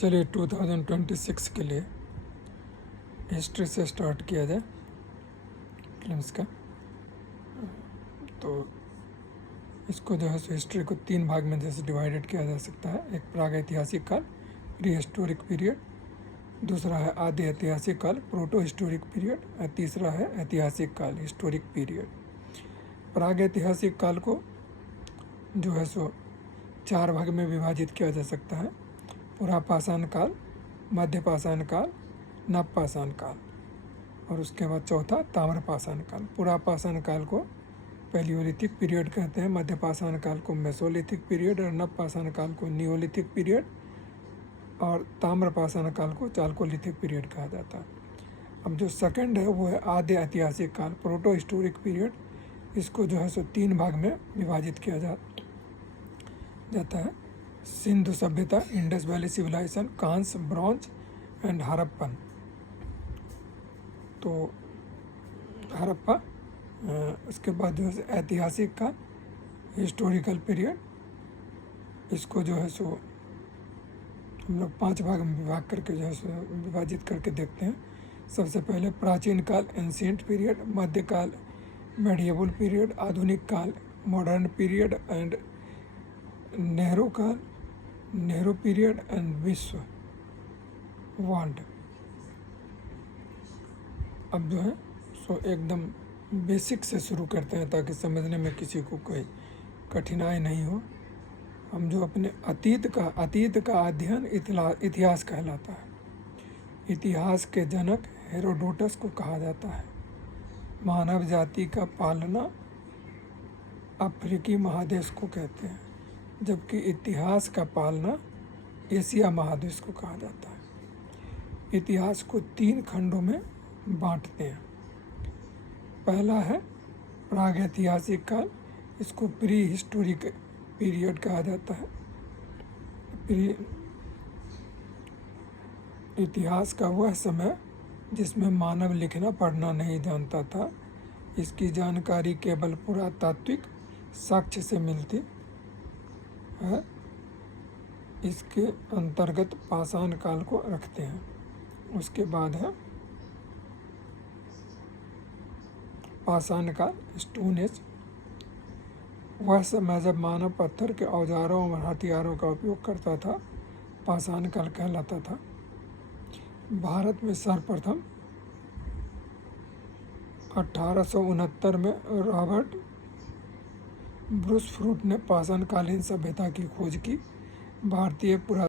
चलिए 2026 के लिए हिस्ट्री से स्टार्ट किया जाए फिल्म्स का। तो इसको जो है सो हिस्ट्री को 3 भाग में जैसे डिवाइडेड किया जा सकता है। एक प्रागैतिहासिक काल, प्री हिस्टोरिक पीरियड, दूसरा है आदि ऐतिहासिक काल, प्रोटो हिस्टोरिक पीरियड, और तीसरा है ऐतिहासिक काल, हिस्टोरिक पीरियड। प्रागैतिहासिक काल को जो है सो 4 भाग में विभाजित किया जा सकता है। पुरापाषाण काल, मध्यपाषाण काल, नवपाषाण काल, और उसके बाद चौथा ताम्रपाषाण काल। पुरापाषाण काल को पैलियोलिथिक पीरियड कहते हैं, मध्यपाषाण काल को मेसोलिथिक पीरियड, और नवपाषाण काल को नियोलिथिक पीरियड, और ताम्रपाषाण काल को चाल्कोलिथिक पीरियड कहा जाता है। अब जो सेकंड है वो है आद्य ऐतिहासिक काल, प्रोटो हिस्टोरिक पीरियड। इसको जो है सो 3 भाग में विभाजित किया जाता है। सिंधु सभ्यता, इंडस वैली सिविलाइजेशन, कांस, ब्रॉन्ज एंड हड़प्पन। तो हड़प्पा, उसके बाद जो है ऐतिहासिक का हिस्टोरिकल पीरियड, इसको जो है सो हम लोग 5 भाग में जो है सो विभाजित करके देखते हैं। सबसे पहले प्राचीन काल, एंशिएंट पीरियड, मध्यकाल, मेडिएवल पीरियड, आधुनिक काल, मॉडर्न पीरियड, एंड नेहरू काल, नेहरू पीरियड, एंड विश्व वर्ल्ड। अब जो है सो एकदम बेसिक से शुरू करते हैं ताकि समझने में किसी को कोई कठिनाई नहीं हो। हम जो अपने अतीत का अध्ययन इतिहास कहलाता है। इतिहास के जनक हेरोडोटस को कहा जाता है। मानव जाति का पालना अफ्रीकी महादेश को कहते हैं, जबकि इतिहास का पालना एशिया महादेश को कहा जाता है। इतिहास को 3 खंडों में बांटते हैं। पहला है प्रागैतिहासिक काल, इसको प्री हिस्टोरिक पीरियड कहा जाता है। इतिहास का वह समय जिसमें मानव लिखना पढ़ना नहीं जानता था। इसकी जानकारी केवल पुरातात्विक साक्ष्य से मिलती है। इसके अंतर्गत पाषाण काल को रखते हैं। उसके बाद है पाषाण काल, स्टोन एज। वह समय जब मानव पत्थर के औजारों और हथियारों का उपयोग करता था, पाषाण काल कहलाता था। भारत में सर्वप्रथम 1869 में रॉबर्ट ब्रूस फ्रूट ने पाषाणकालीन सभ्यता की खोज की। भारतीय पुरा